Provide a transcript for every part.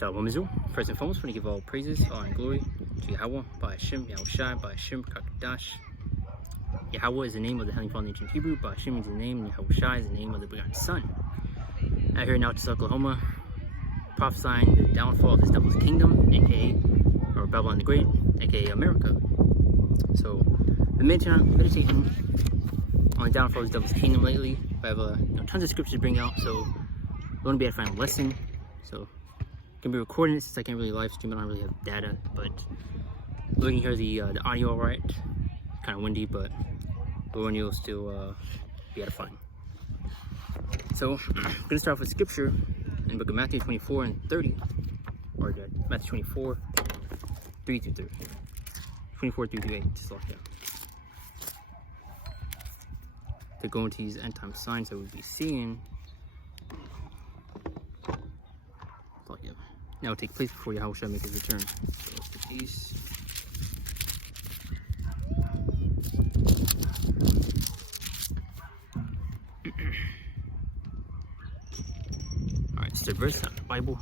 Shalom Israel. First and foremost, I want to give all praises, honor, and glory to Yahweh, by Hashem, Yahushai, by Hashem, Kakadash. Yahweh is the name of the Heavenly Father in ancient Hebrew, by Hashem is the name, and Yahushai is the name of the begotten Son. Out here in Altus, Oklahoma, prophesying the downfall of this devil's kingdom, aka, or Babylon the Great, aka America. So, I've been meditating on the downfall of this devil's kingdom lately. I have tons of scriptures to bring out, so I want to be able to find a lesson. So, I'm going to be recording it since I can't really live stream. I don't really have data, but looking here, the audio alright. Kind of windy, but when you'll still be able to find. So I'm going to start off with scripture in the book of Matthew 24 and 30, or Matthew 24, 3 through 30, 24 through 8, just lock down. To go into these end time signs that we'll be seeing. Now will take place before Yahweh shall make his return. So let's get these. Alright, it's the verse out of the Bible.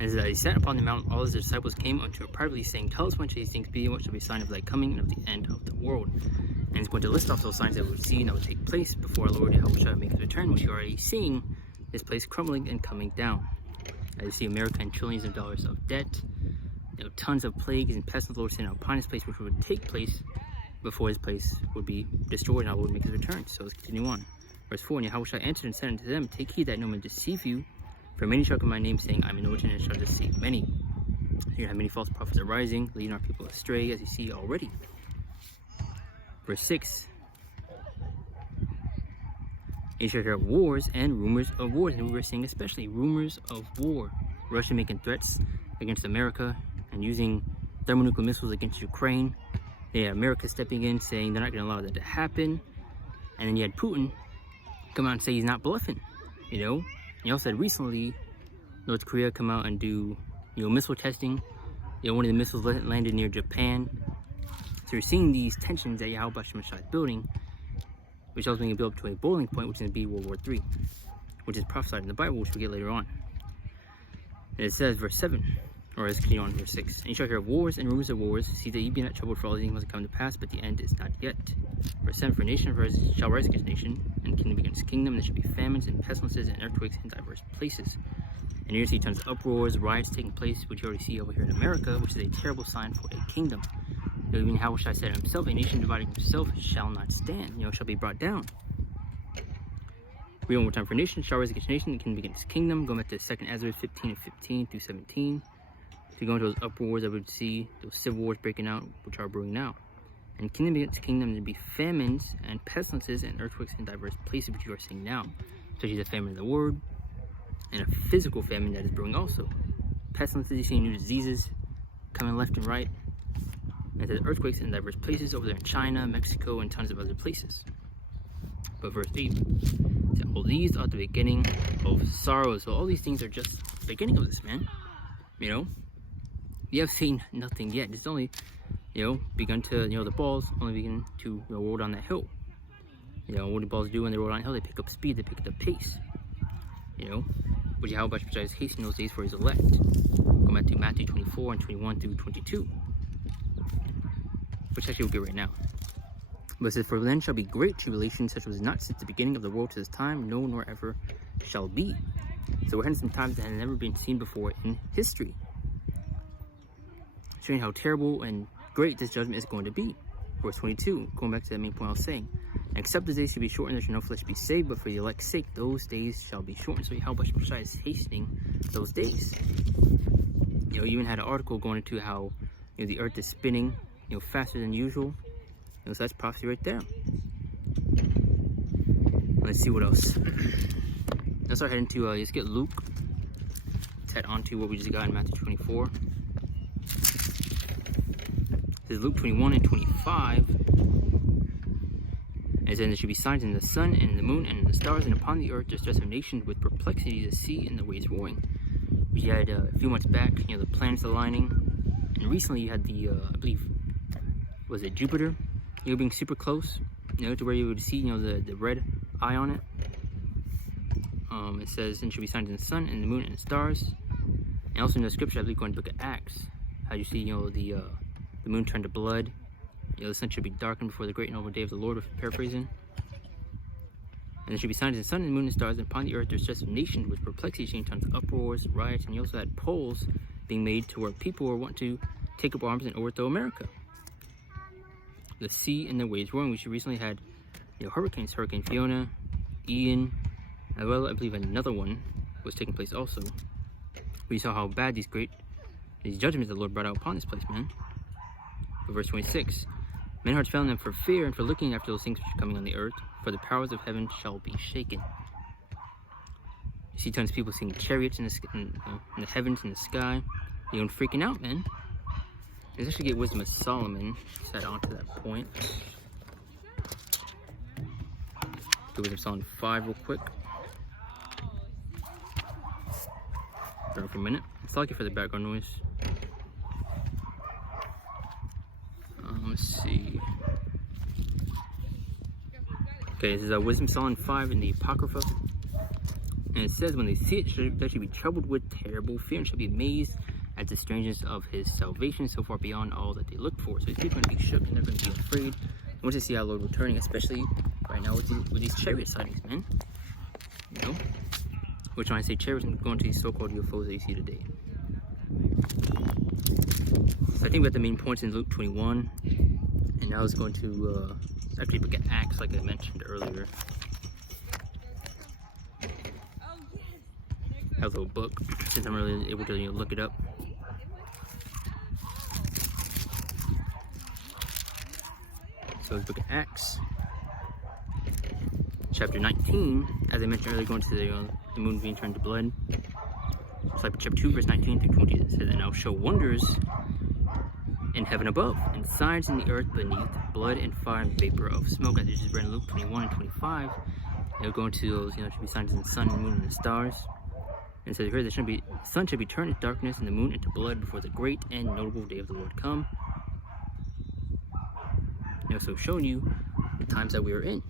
And as he sat upon the mountain, all his disciples came unto him privately, saying, Tell us when shall these things be, and what shall be a sign of thy coming and of the end of the world. And he's going to list off those signs that we would see and that would take place before our Lord Yahweh shall make his return, which you're already seeing this place crumbling and coming down. As you see America in trillions of dollars of debt, tons of plagues and pestilence, Lord sent out upon his place, which would take place before his place would be destroyed and I would make his return. So let's continue on. Verse 4, And Yahweh shall answer and said unto them, Take heed that no man deceive you, for many shall come in my name, saying, I am anointed, and shall deceive many. You have many false prophets arising, leading our people astray, as you see already. Verse 6, You shall hear of wars and rumors of wars. And we were seeing especially rumors of war. Russia making threats against America and using thermonuclear missiles against Ukraine. They had America stepping in saying they're not going to allow that to happen. And then you had Putin come out and say he's not bluffing. You also had recently North Korea come out and do missile testing. One of the missiles landed near Japan. So you're seeing these tensions that Yahweh is building, which also going to build up to a boiling point, which is going to be World War III, which is prophesied in the Bible, which we'll get later on. And it says, verse 7, or let's continue on, verse 6, And you shall hear of wars and rumors of wars. See that ye be not troubled, for all these things must come to pass, but the end is not yet. Verse 7, For nation shall rise against nation, and kingdom against kingdom. There shall be famines and pestilences and earthquakes in diverse places. And you're going to see tons of uproars, riots taking place, which you already see over here in America, which is a terrible sign for a kingdom. Even Yahushua said himself, A nation divided himself shall not stand, shall be brought down. Read one more time. For nation shall rise against nation, and kingdom against kingdom. Going back to 2 Ezra 15 and 15 through 17. To go into those uproars, I would see those civil wars breaking out, which are brewing now. And kingdom against kingdom, there'd be famines and pestilences and earthquakes in diverse places, which you are seeing now. Especially the famine of the word, and a physical famine that is brewing also. Pestilences, you see new diseases coming left and right. And there's earthquakes in diverse places over there in China, Mexico, and tons of other places. But verse 8, all these are the beginning of sorrows. So all these things are just the beginning of this, man. We have seen nothing yet. It's only, begun to, the balls only begin to roll down that hill. What do balls do when they roll down the hill? They pick up speed, they pick up the pace. Which Yahweh is hastening those days for his elect. Go back to Matthew 24 and 21 through 22. Which actually we'll get right now. But it says, For then shall be great tribulation, such was not since the beginning of the world to this time, no, nor ever shall be. So we're heading some times that have never been seen before in history. Showing how terrible and great this judgment is going to be. Verse 22, going back to the main point I was saying. Except the days shall be shortened, there shall no flesh be saved, but for the elect's sake, those days shall be shortened. So Yahweh is hastening those days. You even had an article going into how the earth is spinning faster than usual. So that's prophecy right there. Let's see what else. Let's start heading to, let's get Luke. Let's head on to what we just got in Matthew 24. This is Luke 21 and 25. And then there should be signs in the sun and in the moon and in the stars, and upon the earth distress of nations with perplexity, the sea and the waves roaring. We had a few months back, the planets aligning. And recently you had the, I believe, was it Jupiter? Being super close, to where you would see, the red eye on it. It says, and should be signs in the sun and the moon and the stars. And also in the scripture, I believe going to the book of Acts, how you see, you know, the moon turned to blood. You know, the sun should be darkened before the great and noble day of the Lord, paraphrasing. And there should be signs in the sun and the moon and stars, and upon the earth there's just a nation with perplexity, change times, uproars, riots, and you also had polls being made to where people were wanting to take up arms and overthrow America. The sea and the waves roaring. We recently had, you know, hurricanes, Hurricane Fiona, Ian, as well, I believe another one was taking place also. We saw how bad these judgments the Lord brought out upon this place, man. Verse 26. Men hearts failing them for fear and for looking after those things which are coming on the earth, for the powers of heaven shall be shaken. You see tons of people seeing chariots in the heavens, in the sky. You know, freaking out, man. Let's actually get Wisdom of Solomon set onto that point. Get Wisdom of Solomon 5 real quick. Bear for a minute. Sorry for the background noise. Let's see. Okay, this is Wisdom of Solomon 5 in the Apocrypha. And it says, when they see it, they should be troubled with terrible fear and shall be amazed at the strangeness of his salvation, so far beyond all that they looked for. So these people are going to be shook and they're going to be afraid. I want to see our Lord returning, especially right now with these chariot sightings, man. You know? Which when I say chariots, I'm going to these so-called UFOs that you see today. So I think we got the main points in Luke 21. And now it's going to actually look at Acts like I mentioned earlier. I have a little book, since I'm really able to, you know, look it up. So let's look at Acts. Chapter 19, as I mentioned earlier, going to the moon being turned to blood. It's like chapter 2, verse 19 through 20. It says, and I'll show wonders in heaven above, and signs in the earth beneath, blood and fire and vapor of smoke. As you just read in Luke 21 and 25, they'll go into those, you know, should be signs in the sun, and moon, and the stars. And it says here, the sun should be turned into darkness, and the moon into blood before the great and notable day of the Lord come. You know, so showing you the times that we are in.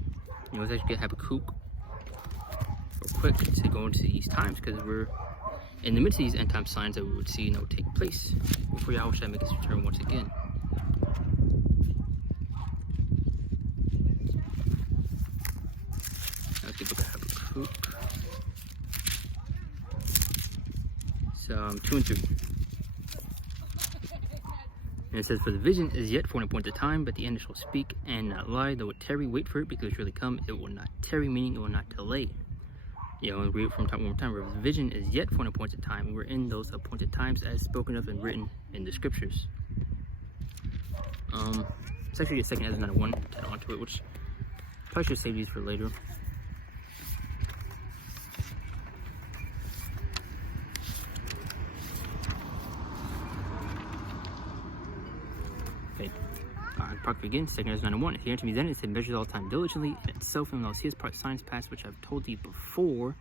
You know, let's actually get Habakkuk real quick to go into these times, because we're in the midst of these end time signs that we would see, you know, take place before Yahweh shall make his return once again. Let's get a look at Habakkuk. So 2 and 3. And it says, for the vision is yet for an appointed time, but the end shall speak and not lie. Though it tarry, wait for it, because it will surely come. It will not tarry, meaning it will not delay. You know, and read it from one more time. The vision is yet for an appointed time. We're in those appointed times as spoken of and written in the scriptures. Let's actually get 2nd Ezra 1 to add onto it, which probably should save these for later. Okay. Part begins, 2nd Ezra 1. Hear unto me then, it said, measures all time diligently, and itself, and thou seest part signs past, which I've told thee before,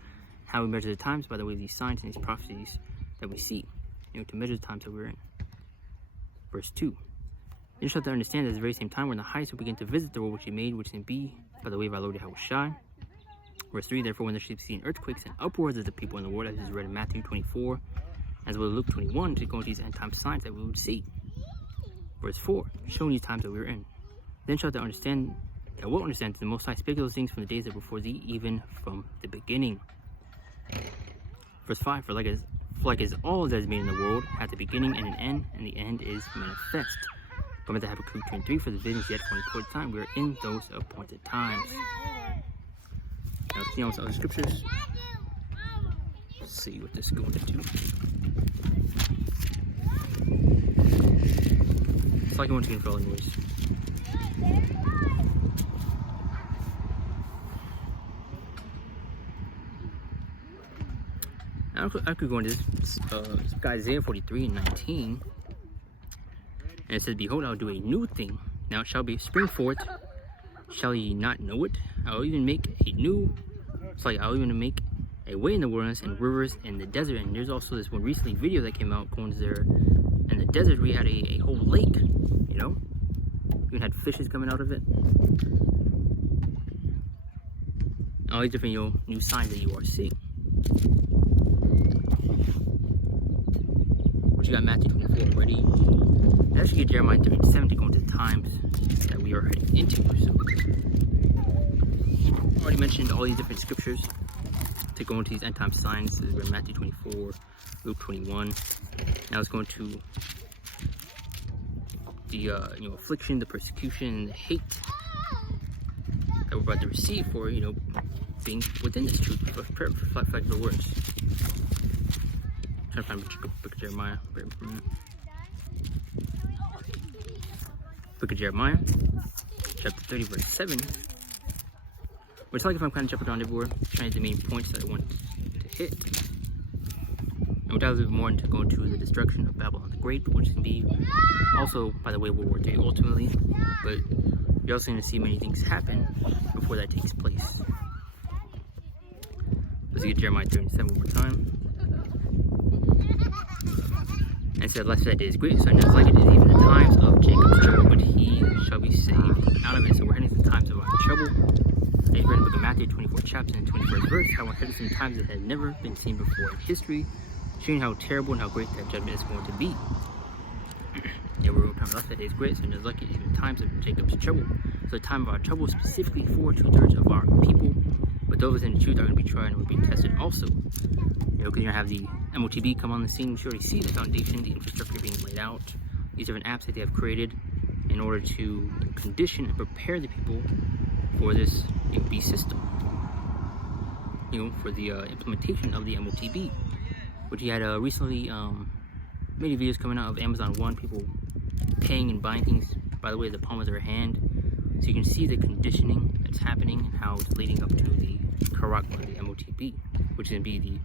how we measure the times by the way of these signs and these prophecies that we see. You know, to measure the times that we're in. Verse 2. Then shalt thou understand that at the very same time when the highest will begin to visit the world which he made, which can be by the way of our Lord Yahweh. Verse 3. Therefore, when there shall be seen earthquakes and upwards of the people in the world, as is read in Matthew 24, as well as Luke 21, to go into these end time signs that we would see. Verse 4, showing these times that we are in. Then shalt thou understand, thou wilt understand that the Most High spake those things from the days that before thee, even from the beginning. Verse 5, for like as all that is made in the world hath a beginning and an end, and the end is manifest. Come to Habakkuk 2 and 3, for the vision is yet for an appointed time. We are in those appointed times. Now let's see on some other scriptures. Let's see what this is going into. It's like I want to get for all the noise. I could go into this Isaiah 43 and 19. And it says, behold, I'll do a new thing. Now it shall be spring forth. Shall ye not know it? I'll even make I'll even make a way in the wilderness and rivers in the desert. And there's also this one recently video that came out going there in the desert. We had a whole lake, you know, we had fishes coming out of it. All these different, you know, new signs that you are seeing. you got Matthew 24 already. Let's actually get Jeremiah 37 to go into the times that we are heading into. So, I already mentioned all these different scriptures to go into these end time signs. We're in Matthew 24, Luke 21. Now let's go into the affliction, the persecution, and the hate that we're about to receive for being within this truth. Reflect the words. I'm trying to find book of Jeremiah. Book of Jeremiah, chapter 30, verse 7. It's not like if I'm kind of jumping around everywhere, trying to the main points that I want to hit. And we'll dive a little bit more into going to the destruction of Babylon the Great, which can be also, by the way, World War III ultimately. But you're also going to see many things happen before that takes place. Let's get Jeremiah 37 one more time. And said, "Lest that day is great, so I know like it is even the times of Jacob's trouble, but he shall be saved out of it." So we're heading to the times of our trouble. And you've read the book of Matthew, 24 chapter and 21st verse, how we're headed to some times that had never been seen before in history, showing how terrible and how great that judgment is going to be. Yeah, we're talking about that day is great, so I know like it is even the times of Jacob's trouble. So the time of our trouble specifically for 2/3 of our people, but those in the truth are going to be tried and will be tested also. Because you're going to have the MOTB come on the scene. We should already see the foundation, the infrastructure being laid out. These different apps that they have created in order to condition and prepare the people for this beast system. For the implementation of the MOTB, which he had recently many videos coming out of Amazon One, people paying and buying things by the way of the palm of their hand. So you can see the conditioning that's happening and how it's leading up to the Karagma, the MOTB, which is going to be the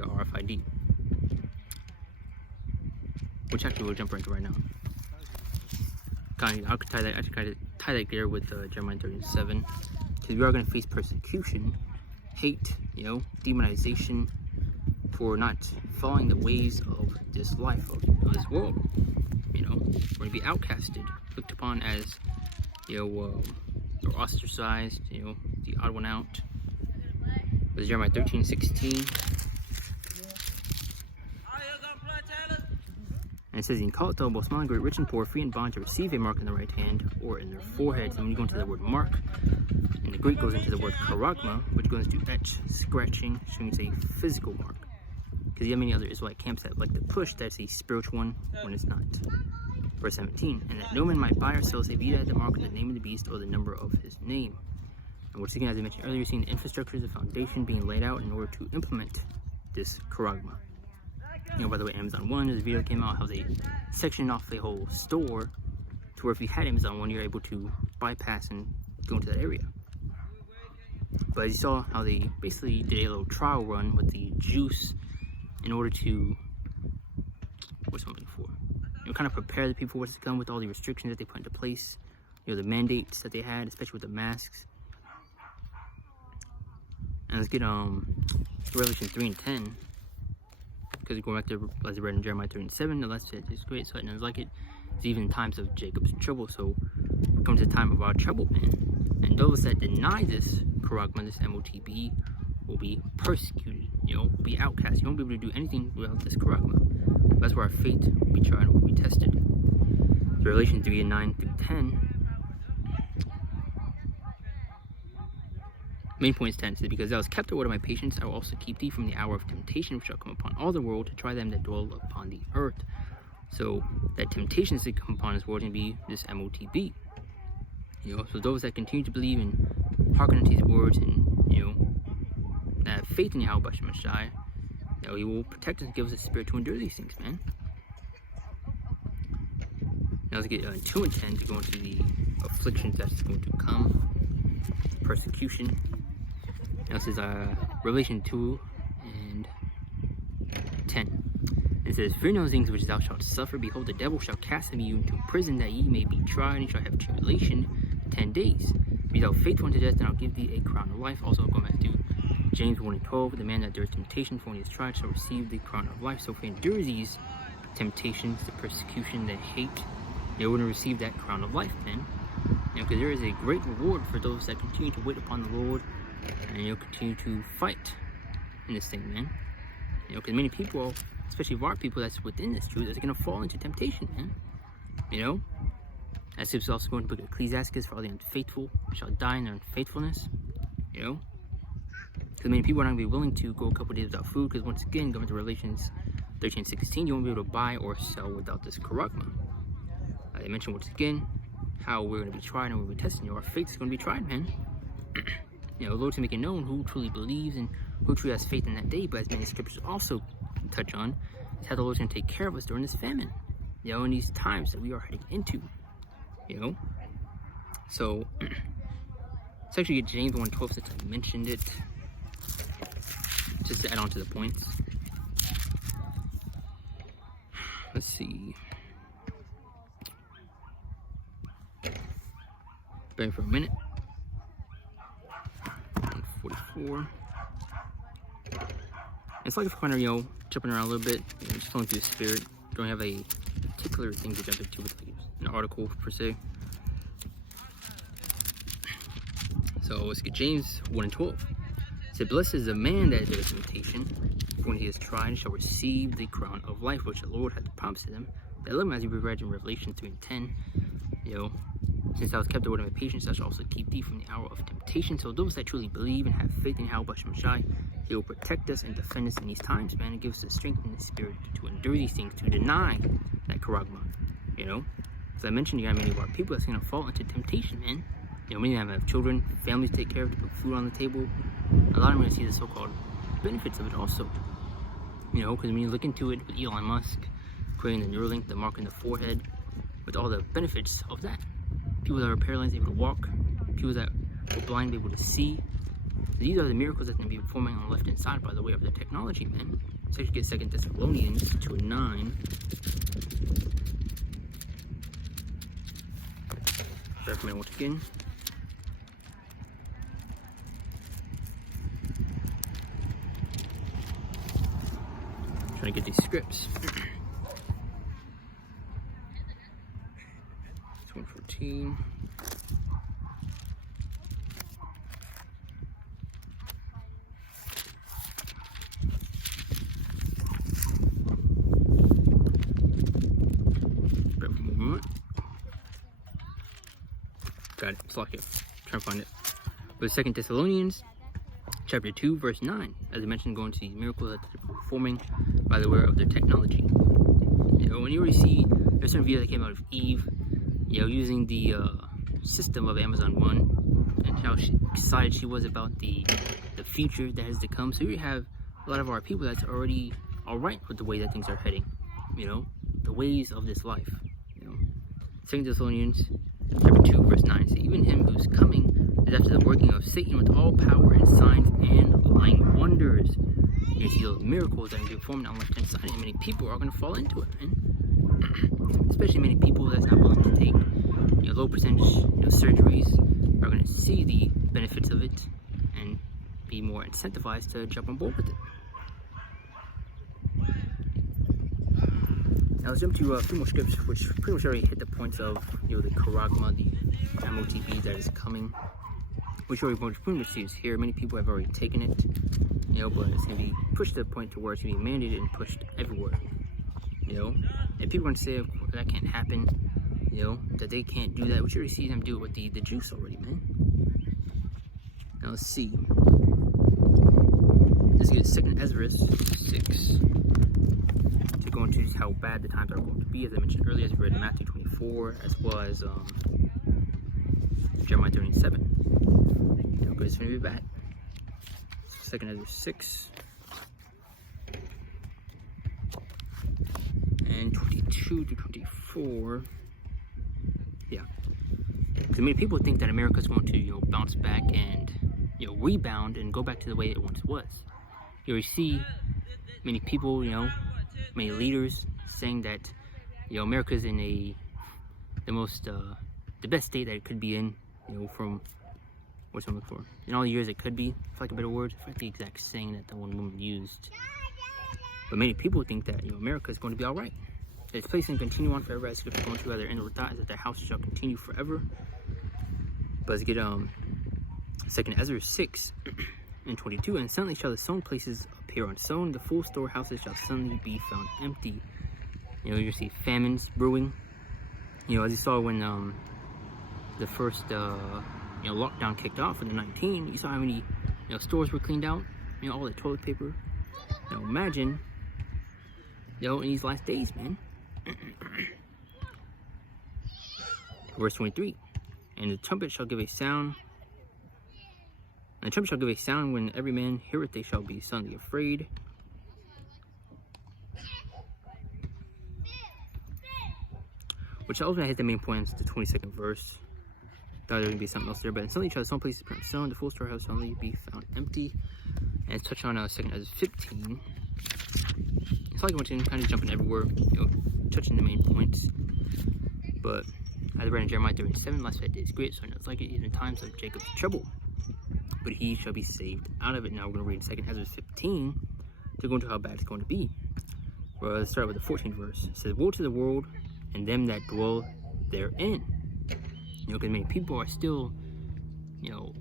RFID, which actually we'll jump into right now. I'll tie that there with Jeremiah 37, because we are going to face persecution, hate, demonization for not following the ways of this life, of this world. We're going to be outcasted, looked upon as, or ostracized, the odd one out. With Jeremiah 13:16. And it says, "And call it the both small and great, rich and poor, free and bond, to receive a mark in the right hand or in their foreheads." And when you go into the word mark, and the Greek goes into the word karagma, which goes to etch, scratching, showing it's a physical mark. Because you have many other Israelite camps that like to push that's a spiritual one when it's not. Verse 17, "And that no man might buy or sell save he that had the mark of the name of the beast or the number of his name." And once again, as I mentioned earlier, you're seeing the infrastructure, the foundation being laid out in order to implement this karagma. By the way, Amazon One, this video came out how they sectioned off the whole store to where if you had Amazon One, you're able to bypass and go into that area. But as you saw how they basically did a little trial run with the juice in order to, what's something for? Kind of prepare the people for what's to come with all the restrictions that they put into place, the mandates that they had, especially with the masks. And let's get Revelation 3 and 10. Because going back to, as I read in Jeremiah 37, the last it is great, so it's like it. It's even in times of Jacob's trouble, so it comes to the time of our trouble, man. And those that deny this karagma, this MOTB, will be persecuted, will be outcast. You won't be able to do anything without this karagma. That's where our faith will be tried and will be tested. So Revelation 3 and 9 through 10. Main point is 10, says, "Because thou hast kept the word of my patience, I will also keep thee from the hour of temptation which shall come upon all the world, to try them that dwell upon the earth." So that temptation is to come upon this world and be this MOTB. So those that continue to believe and hearken unto these words and that have faith in Yahweh Shai, He will protect us and give us a spirit to endure these things, man. Now let's get 2 and 10 to go into the afflictions that's going to come, persecution. Now this is Revelation 2 and 10. It says, "Fear no things which thou shalt suffer. Behold, the devil shall cast you into prison, that ye may be tried, and shall have tribulation 10 days. Be thou faithful unto death, and I'll give thee a crown of life." Also going back to James 1 and 12, "The man that endures temptation, for when he is tried, shall receive the crown of life." So if he endures these temptations, the persecution, the hate, they're going to receive that crown of life, man. Because there is a great reward for those that continue to wait upon the Lord, and continue to fight in this thing, man. because many people, especially of our people that's within this truth, that's going to fall into temptation, man. You know, as it's also going to book Ecclesiastes, for all the unfaithful shall die in their unfaithfulness. You know, because many people are not going to be willing to go a couple days without food, because once again, going to Revelations 13:16, you won't be able to buy or sell without this charagma. I mentioned once again how we're going to be tried and we're going to be tested. You know, our faith is going to be tried, man. You know, the Lord's making known who truly believes and who truly has faith in that day. But as many scriptures also touch on, is how the Lord's going to take care of us during this famine. You know, in these times that we are heading into. You know, so let's actually get James 1:12 since I mentioned it, just to add on to the points. Let's see. Bear for a minute. 144. It's like if we're kind of, you know, jumping around a little bit, you know, just flowing through the spirit. Don't have a particular thing to jump into with like an article per se. So let's get James 1:12. It said, "Blessed is the man that is temptation, for when he is tried, shall receive the crown of life which the Lord hath promised to them that love him," as we read in Revelation 3:10. You know, since thou hast kept the word of my patience, I shall also keep thee from the hour of temptation. So those that truly believe and have faith in Yahweh Shai, he will protect us and defend us in these times, man, and give us the strength and the spirit to endure these things, to deny that charagma. You know, as I mentioned, you got many of our people that's going to fall into temptation, man. You know, many of them have children, families to take care of, to put food on the table. A lot of them are going to see the so-called benefits of it also. You know, because when you look into it with Elon Musk, creating the Neuralink, the mark in the forehead, with all the benefits of that. People that are paralyzed able to walk, people that were blind able to see. These are the miracles that's going to be performing on the left-hand side by the way of the technology, man. Let's actually get 2 Thessalonians 2:9. Recommend once again. Trying to get these scripts. 114. Got it. It's locked here. Trying to find it. But 2 Thessalonians chapter 2, verse 9. As I mentioned, going to these miracles that they're performing by the way of their technology. You know, when you already see, there's some video that came out of Eve, you know, using the system of Amazon One, and how excited she was about the future that has to come. So we have a lot of our people that's already alright with the way that things are heading. You know, the ways of this life. You know, 2 Thessalonians chapter 2, verse 9 says, "Even him who's coming is after the working of Satan with all power and signs and lying wonders." You see those miracles that are being performed on the left-hand side, and many people are going to fall into it, man. Especially many people that's not willing to take, you know, low percentage, you know, surgeries, are going to see the benefits of it and be more incentivized to jump on board with it. Now let's jump to a few more scripts, which pretty much already hit the points of, you know, the charagma, the MOTB that is coming, which already pretty much is here. Many people have already taken it, you know, but it's going to be pushed to the point to where it's going to be mandated and pushed everywhere, you know. And people are going to say, of course, that can't happen, you know, that they can't do that. We should already see them do it with the juice already, man. Now let's see. Let's get 2 Ezra 6. To go into how bad the times are going to be, as I mentioned earlier, as we read in Matthew 24, as well as Jeremiah 37. You know, but it's going to be bad. 2 Ezra 6 and 22 to 24. Yeah, because many people think that America is going to, you know, bounce back and, you know, rebound and go back to the way it once was. You already see many people, you know, many leaders saying that, you know, America's in the best state that it could be in, you know, from what's I'm looking for. In all the years it could be, for like a better word, for like the exact saying that the one woman used. But many people think that, you know, America is going to be alright. Its place can continue on forever, as scripture going to other end of the thought is that their house shall continue forever. But let's get 2 Ezra 6 and 22. "And suddenly shall the sown places appear appear unsown, the full storehouses shall suddenly be found empty. You know, you see famines brewing. You know, as you saw when the first lockdown kicked off in the 19, you saw how many stores were cleaned out. You know, all the toilet paper. Now imagine, in these last days, man. Verse 23, and the trumpet shall give a sound. And the trumpet shall give a sound when every man heareth, they shall be suddenly afraid. Which ultimately has the main points, the 22nd verse. Thought there would be something else there, but suddenly shall some places appear unsown, the full storehouse suddenly be found empty. And it's touched on 2nd Ezra 15. It's like I went to kind of jumping everywhere, touching the main points. But as I read in Jeremiah 37, last 5 days great, so I know it's like it in times of Jacob's trouble. But he shall be saved out of it. Now we're going to read 2nd Ezra 15 to go into how bad it's going to be. Well, let's start with the 14th verse. It says, woe to the world and them that dwell therein. Because many people are still,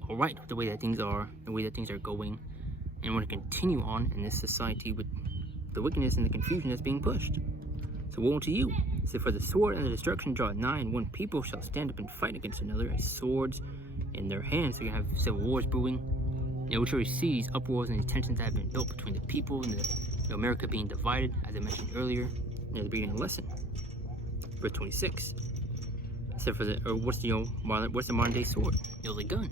alright with the way that things are, the way that things are going, and want to continue on in this society with the wickedness and the confusion that's being pushed. So woe unto you. It says, for the sword and the destruction draw nigh, and one people shall stand up and fight against another, and swords in their hands. So you're going to have civil wars brewing. Which already see these uproars and these tensions that have been built between the people and the America being divided, as I mentioned earlier, near the beginning of the lesson. Verse 26. Except for what's the modern day sword? The gun.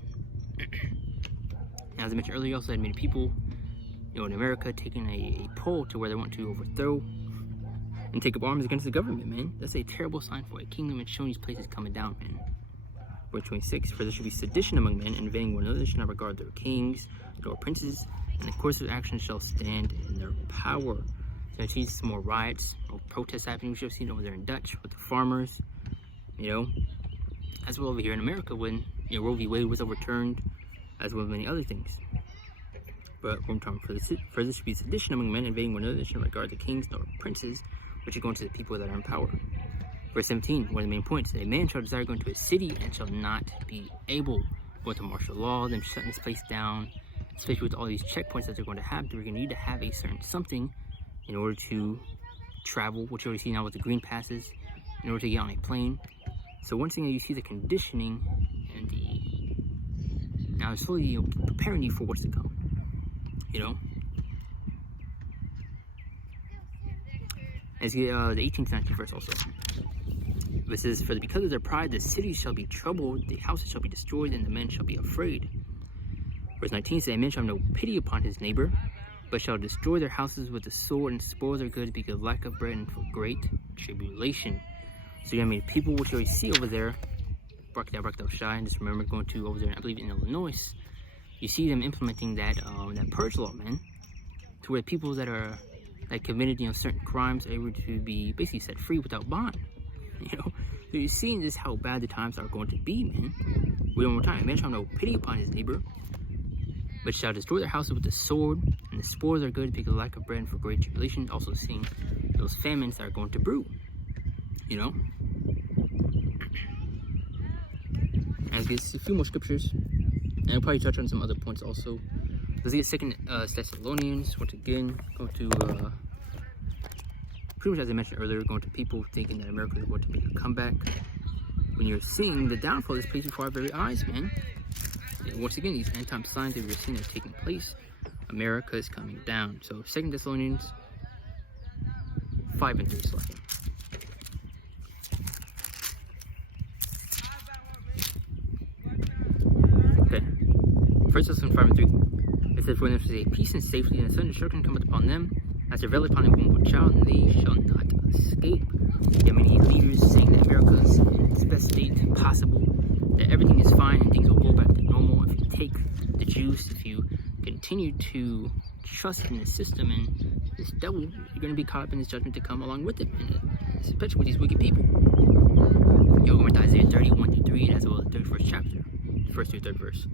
And as I mentioned earlier, also had many people, in America taking a poll to where they want to overthrow and take up arms against the government, man. That's a terrible sign for a kingdom and showing these places coming down, man. Verse 26, for there should be sedition among men, invading one another, shall not regard their kings, nor princes, and the course of action shall stand in their power. So I see some more riots or protests happening, which I've seen over there in Dutch with the farmers, as well over here in America when Roe v. Wade was overturned, as well as many other things. But we're talking for this should be sedition among men, invading one another, shall not regard the kings nor princes, which are going to the people that are in power. Verse 17, one of the main points, a man shall desire going to a city and shall not be able, going to martial law, them shutting this place down, especially with all these checkpoints that they're going to have. They're going to need to have a certain something in order to travel, which you already see now with the green passes, in order to get on a plane. So once again, you see the conditioning and now it's slowly preparing you for what's to come, As the 18th, 19th verse also. It says, for because of their pride, the cities shall be troubled, the houses shall be destroyed, and the men shall be afraid. Verse 19 says, a man shall have no pity upon his neighbor, but shall destroy their houses with the sword and spoil their goods because of lack of bread and for great tribulation. So you have many people, which you always see over there, Barak Shai, and just remember going to over there, I believe in Illinois, you see them implementing that purge law, man, to where people that are committed certain crimes are able to be basically set free without bond. So you're seeing this how bad the times are going to be, man. One more time, a man shall have no pity upon his neighbor, but shall destroy their houses with the sword, and the spoils are good because of lack of bread and for great tribulation. Also seeing those famines that are going to brew, As we get a few more scriptures, and I'll probably touch on some other points also. Let's get 2nd Thessalonians. Once again, go to pretty much as I mentioned earlier, going to people thinking that America is going to make a comeback. When you're seeing the downfall of this place before our very eyes, man. And once again, these end-time signs that we're seeing are taking place. America is coming down. So 2nd Thessalonians 5 and 3 slide. Okay. 1 Thessalonians 5 and 3. It says, for them to say peace and safety, and the sudden destruction cometh upon them, as there veil upon them womb with child, and they shall not escape. There are many leaders saying that America is in its best state possible, that everything is fine and things will go back to normal if you take the juice, if you continue to trust in the system and this devil, you're going to be caught up in this judgment to come along with it, and especially with these wicked people. Going to Isaiah 31-3, as well as the 31st chapter, 1st through 3rd verse.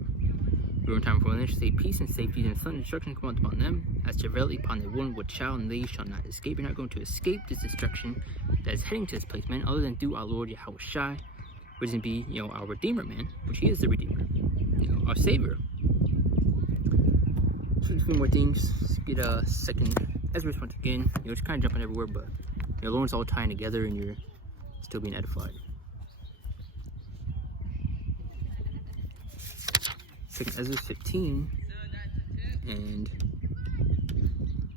We were in time for them to say peace and safety, and sudden destruction come upon them, as travail upon the woman with child, and they shall not escape. You're not going to escape this destruction that is heading to this place, man, other than through our Lord Yahweh Shai, which is be, our Redeemer, man, which He is the Redeemer, our Savior. So a few more things. Let's get a second Ezra once again. It's kind of jumping everywhere, but the Lord's all tying together and you're still being edified. Second Ezra 15 and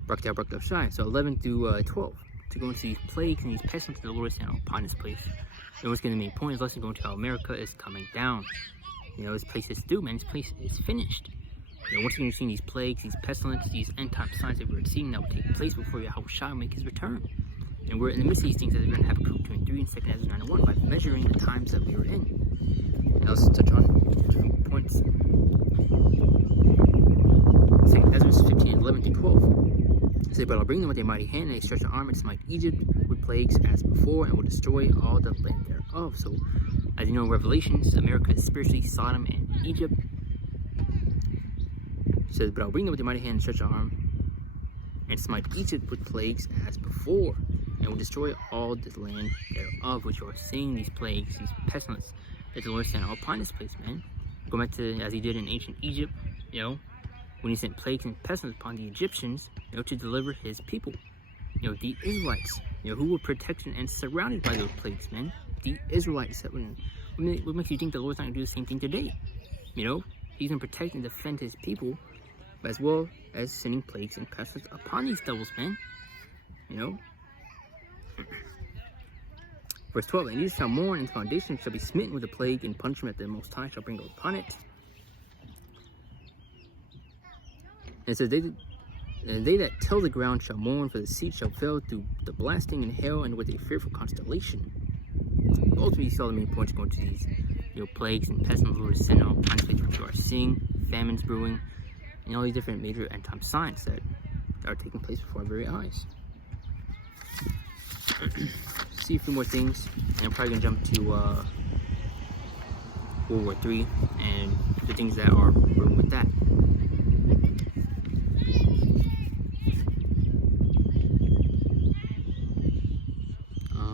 Barak Shai. So 11 through 12. To go into these plagues and these pestilences the Lord is sent upon this place. And what's going to be the point is lesson going to how America is coming down. This place is through, man. This place is finished. Once again, you're seeing these plagues, these pestilence, these end-time signs that we're seeing that will take place before Yahweh Shai will make his return. And we're in the midst of these things that we're going to have between 3 and 2 Ezra 9 and 1 by measuring the times that we are in. Now let's touch on different points. 2 Ezra 15 and 11 through 12. It says, but I'll bring them with a mighty hand, and a stretched arm, and smite Egypt with plagues as before, and will destroy all the land thereof. So, as you know in Revelations, America is spiritually Sodom and Egypt. It says, but I'll bring them with a mighty hand and stretched arm, and smite Egypt with plagues as before, and will destroy all the land thereof. Which you are seeing these plagues, these pestilence that the Lord sent upon this place, man. Go back to as he did in ancient Egypt, when he sent plagues and pestilence upon the Egyptians, to deliver his people. The Israelites, who were protected and surrounded by those plagues, man. The Israelites. What makes you think the Lord's not going to do the same thing today? He's going to protect and defend his people, as well as sending plagues and pestilence upon these devils, man. Verse 12, and these shall mourn, and the foundation shall be smitten with a plague, and punishment that the Most High shall bring upon it. And it says, they that till the ground shall mourn, for the seed shall fail through the blasting and hail, and with a fearful constellation. Ultimately, you saw the main points going to these plagues and pestilence Lord is sending on places which you are seeing, famines brewing, and all these different major end time signs that are taking place before our very eyes. See a few more things, and I'm probably gonna jump to World War III and the things that are brewing with that.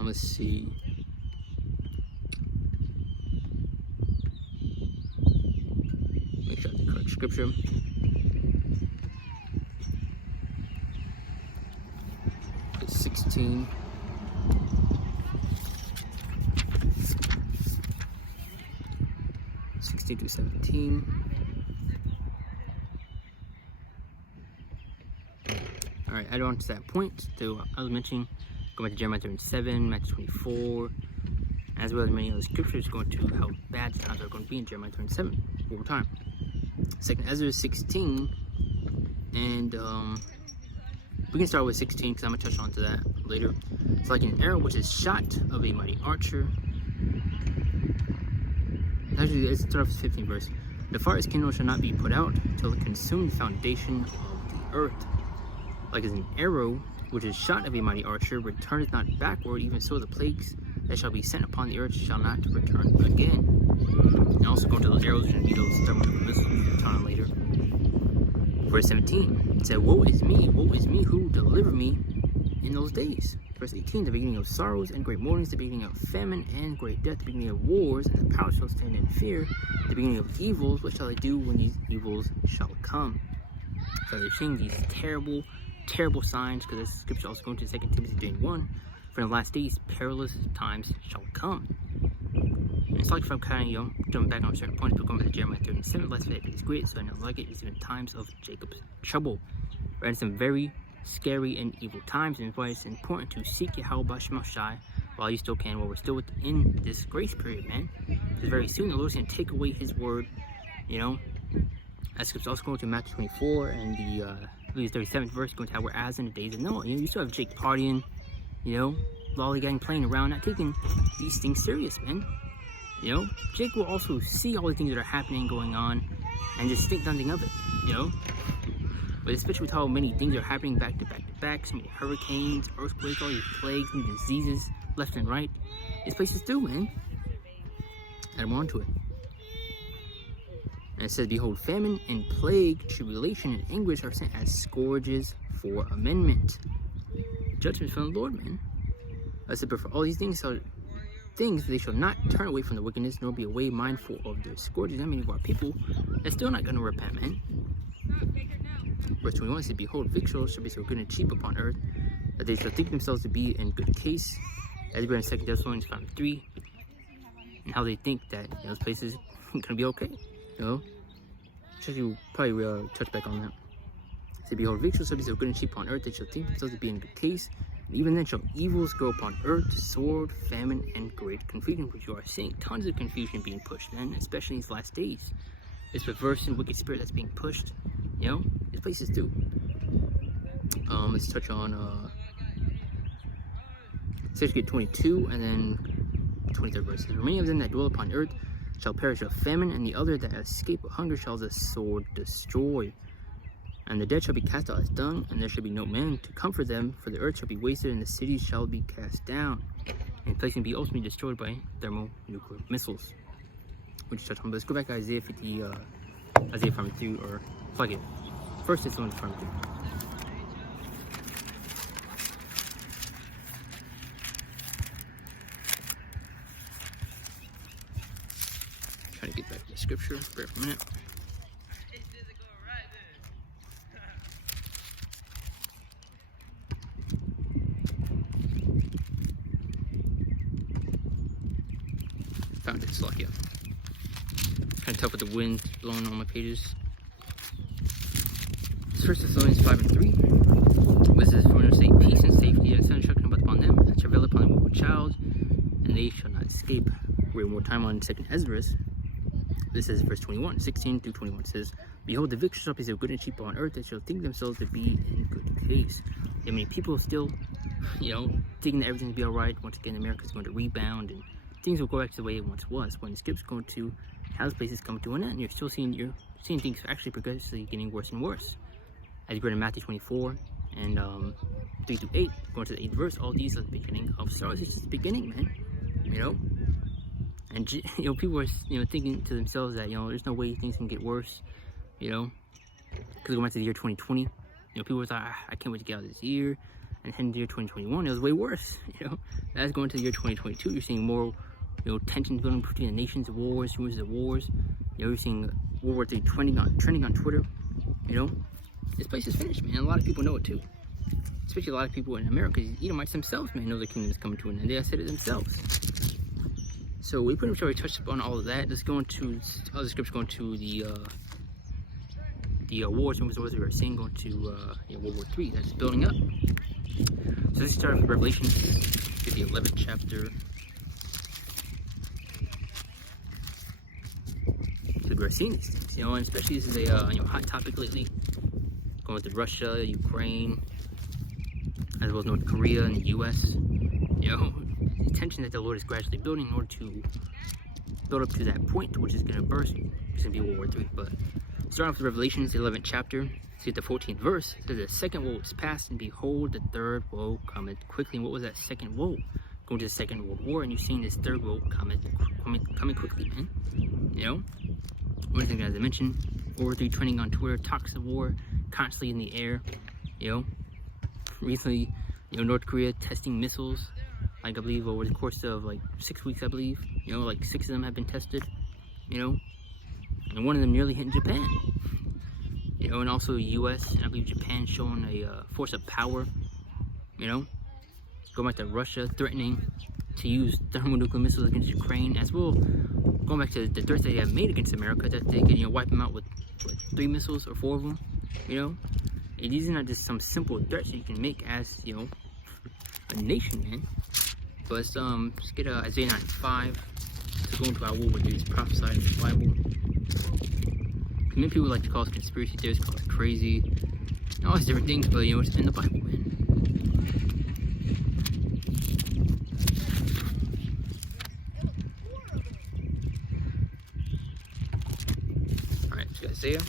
Let's see. Make sure I have the correct scripture. It's 16. To 17. Alright, add on to that point. So I was mentioning going back to Jeremiah 37, Matthew 24, as well as many other scriptures going to how bad the times are going to be in Jeremiah 37 over time. 2 Ezra 16, and we can start with 16 because I'm going to touch on to that later. It's like an arrow which is shot of a mighty archer. Actually, let's start off with 15th verse. The fire's kindle shall not be put out till it consume the foundation of the earth. Like as an arrow which is shot of a mighty archer, returneth not backward, even so the plagues that shall be sent upon the earth shall not return again. And also going to those arrows, which are going to be those thermal missiles we'll touch on later. Verse 17, it said, woe is me who delivered me in those days. Verse 18, the beginning of sorrows and great mournings, the beginning of famine and great death, the beginning of wars, and the power shall stand in fear, the beginning of evils, what shall I do when these evils shall come? So they're seeing these terrible, terrible signs, because this scripture also going to 2 Timothy 3:1, for in the last days perilous times shall come. And it's like if I'm kind of, jumping back on certain points, but going back to Jeremiah 37, last faith is great, so I know like it is in times of Jacob's trouble. We're in some very scary and evil times, and why it's important to seek Yahweh Shai while you still can, while we're still within this grace period, man. Because very soon the Lord's going to take away his word, As scripture also going to Matthew 24 and the 37th verse, going to how we're as in the days of Noah. You still have Jake partying, lollygagging, playing around, not taking these things serious, man. Jake will also see all the things that are happening, going on, and just think nothing of it, But especially with how many things are happening back to back, so many hurricanes, earthquakes, all these plagues and diseases left and right. This place is through, man. Add more onto it. And it says, behold, famine and plague, tribulation and anguish are sent as scourges for amendment. Judgment from the Lord, man. I said, but for all these things they shall not turn away from the wickedness, nor be away mindful of their scourges. That means of our people, they're still not going to repent, man. Verse 21 says, behold, victuals shall be so good and cheap upon earth, that they shall think themselves to be in good case. As we read in 2 Thessalonians 5:3, and how they think that this place is gonna be okay. Actually, we'll probably touch back on that. Say, behold, victuals shall be so good and cheap upon earth, they shall think themselves to be in good case. And even then shall evils grow upon earth, sword, famine, and great confusion, which you are seeing tons of confusion being pushed, and especially in these last days. This perverse and wicked spirit that's being pushed, these places do. Let's touch on 22 and then 23rd verse. For many of them that dwell upon earth shall perish of famine, and the other that escape of hunger shall the sword destroy. And the dead shall be cast out as dung, and there shall be no man to comfort them, for the earth shall be wasted, and the cities shall be cast down, and places can be ultimately destroyed by thermonuclear missiles. Which touch on, but let's go back to Isaiah 50, Isaiah 53, or plug it. First Thessalonians 53. Trying to get back to the scripture. Bear for a minute. Found it, Slovakia. Kind of tough with the wind blowing on my pages. First Thessalonians 5:3. This is for to say peace and safety and instruction upon them that shall upon the woman child, and they shall not escape. We're more time on 2nd Ezra. This is verse 21, 16 through 21. It says, behold, the victuals shall be so good and cheap on earth, that shall think themselves to be in good case. I mean, people still, thinking that everything will be alright. Once again, America is going to rebound, and things will go back to the way it once was. When the skip's going to have places come to an end, you're seeing things actually progressively getting worse and worse. As you read in Matthew 24 and 3 through 8, going to the 8th verse, all these are the beginning of sorrows. It's just the beginning, man. And people are thinking to themselves that there's no way things can get worse, because going back to the year 2020, people thought, I can't wait to get out of this year, and heading to the year 2021, it was way worse. As going to the year 2022, you're seeing more tensions building between the nations, wars, rumors of wars. You're seeing World War III trending on Twitter. This place is finished, man. A lot of people know it too, especially a lot of people in America. Edomites themselves, man, know the kingdom is coming to an end. They said it themselves. So we pretty much already touched upon all of that. Let's go into other scripts, going to the wars, rumors of wars we were seeing, going to World War III. That's building up. So let's start with Revelation, the 11th chapter. So we're seeing these things, and especially this is a hot topic lately. Going with Russia, Ukraine, as well as North Korea and the U.S. The tension that the Lord is gradually building in order to build up to that point, which is going to burst. It's going to be World War III. But starting off with Revelation, the 11th chapter, see the 14th verse. It says, the second woe is past, and behold, the third woe cometh quickly. And what was that second woe? Going to the Second World War, and you're seeing this third woe coming quickly, man. One thing, as I mentioned, World War III trending on Twitter, talks of war constantly in the air. Recently, North Korea testing missiles, like I believe over the course of like 6 weeks, I believe. Like 6 of them have been tested. And one of them nearly hit Japan. And also the U.S. and I believe Japan showing a force of power. Going back to Russia threatening to use thermonuclear missiles against Ukraine, as well. Going back to the threats they have made against America, that they could wipe them out with 3 missiles or 4 of them. And these are not just some simple threats you can make as a nation, man. But let's get Isaiah 9:5 to go into our World War III is prophesied in the Bible. Many people like to call us conspiracy theorists, call us crazy, and all these different things, but it's in the Bible, man. Alright, let's get Isaiah.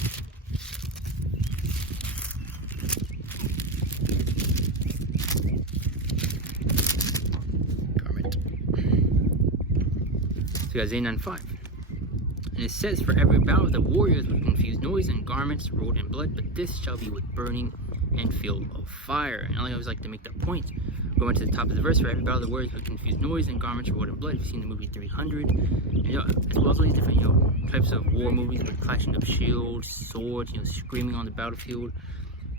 So Isaiah 9:5. And it says, for every battle of the warriors with confused noise and garments rolled in blood, but this shall be with burning and fuel of fire. And I always like to make that point. Going to the top of the verse, for every battle of the warriors with confused noise and garments rolled in blood. You've seen the movie 300. As well as all these different types of war movies with clashing of shields, swords, screaming on the battlefield.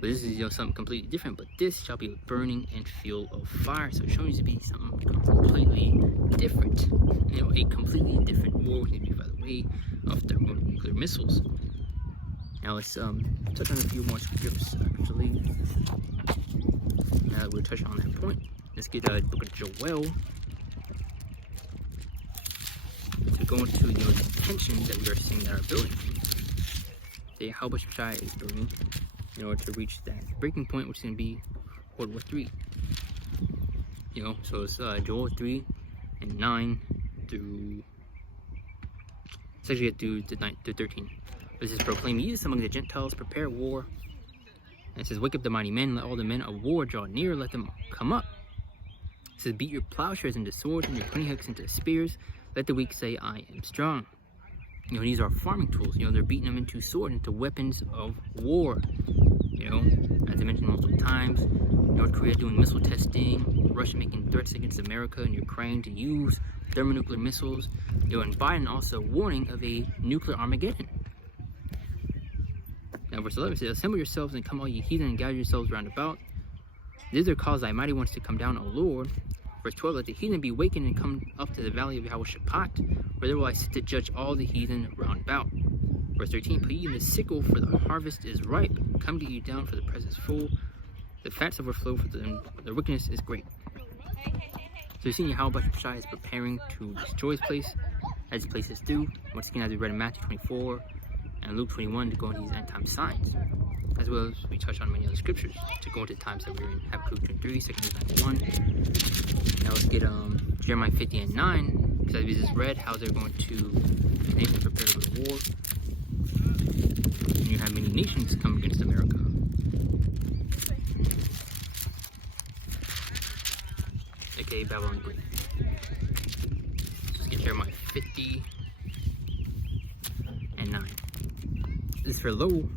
But this is, something completely different. But this shall be a burning and fuel of fire. So it's showing you to be something completely different. A completely different war, by the way of thermonuclear missiles. Now let's touch on a few more scripts actually. Now that we're touching on that point, let's get the book of Joel. To go into the tensions that we are seeing that are building. Say how much Shai is building in order to reach that breaking point, which is going to be World War III. So it's Joel 3 and 9 through. Let's actually get through to 9 through 13. This is proclaim ye among the Gentiles, prepare war. And it says, wake up the mighty men, let all the men of war draw near, let them come up. It says, beat your plowshares into swords and your pruning hooks into spears. Let the weak say, I am strong. These are farming tools. They're beating them into sword, into weapons of war. As I mentioned multiple times, North Korea doing missile testing, Russia making threats against America and Ukraine to use thermonuclear missiles. And Biden also warning of a nuclear Armageddon. Now, verse 11 says, assemble yourselves and come all ye heathen and gather yourselves round about. Thither cause thy mighty ones to come down, O Lord. Verse 12, let the heathen be wakened and come up to the valley of Jehoshaphat, where there will I sit to judge all the heathen round about. Verse 13, put ye in the sickle, for the harvest is ripe. Come get you down, for the press is full. The fats overflow, for the wickedness is great. So you're seeing how Shai is preparing to destroy his place, as he places through. Once again, as we read in Matthew 24 and Luke 21, to go into these end time signs. As well as we touch on many other scriptures to go into times that we're in Habakkuk 23, 2 91. Now let's get Jeremiah 50 and 9, because as we just read how they're going to nations prepare to go to war. And you have many nations come against America. AKA Babylon Great. Let's get Jeremiah 50 and 9. This is for lo,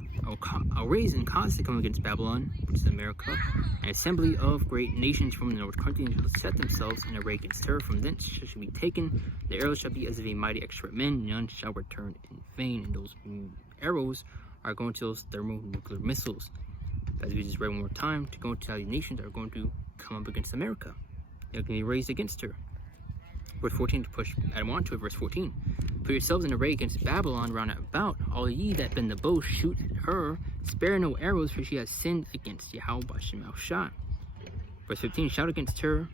I'll raise and cause to come against Babylon, which is America, an assembly of great nations from the north country, and shall set themselves in array against her. From thence shall be taken. The arrows shall be as of a mighty expert men, none shall return in vain. And those arrows are going to those thermonuclear missiles. As we just read one more time, to go into how the nations are going to come up against America. They're going to be raised against her. Verse 14, to push Adam on to it, verse 14. Put yourselves in array against Babylon round about. All ye that bend the bow, shoot at her. Spare no arrows, for she has sinned against Yahweh Bashem Shah. Verse 15, shout against her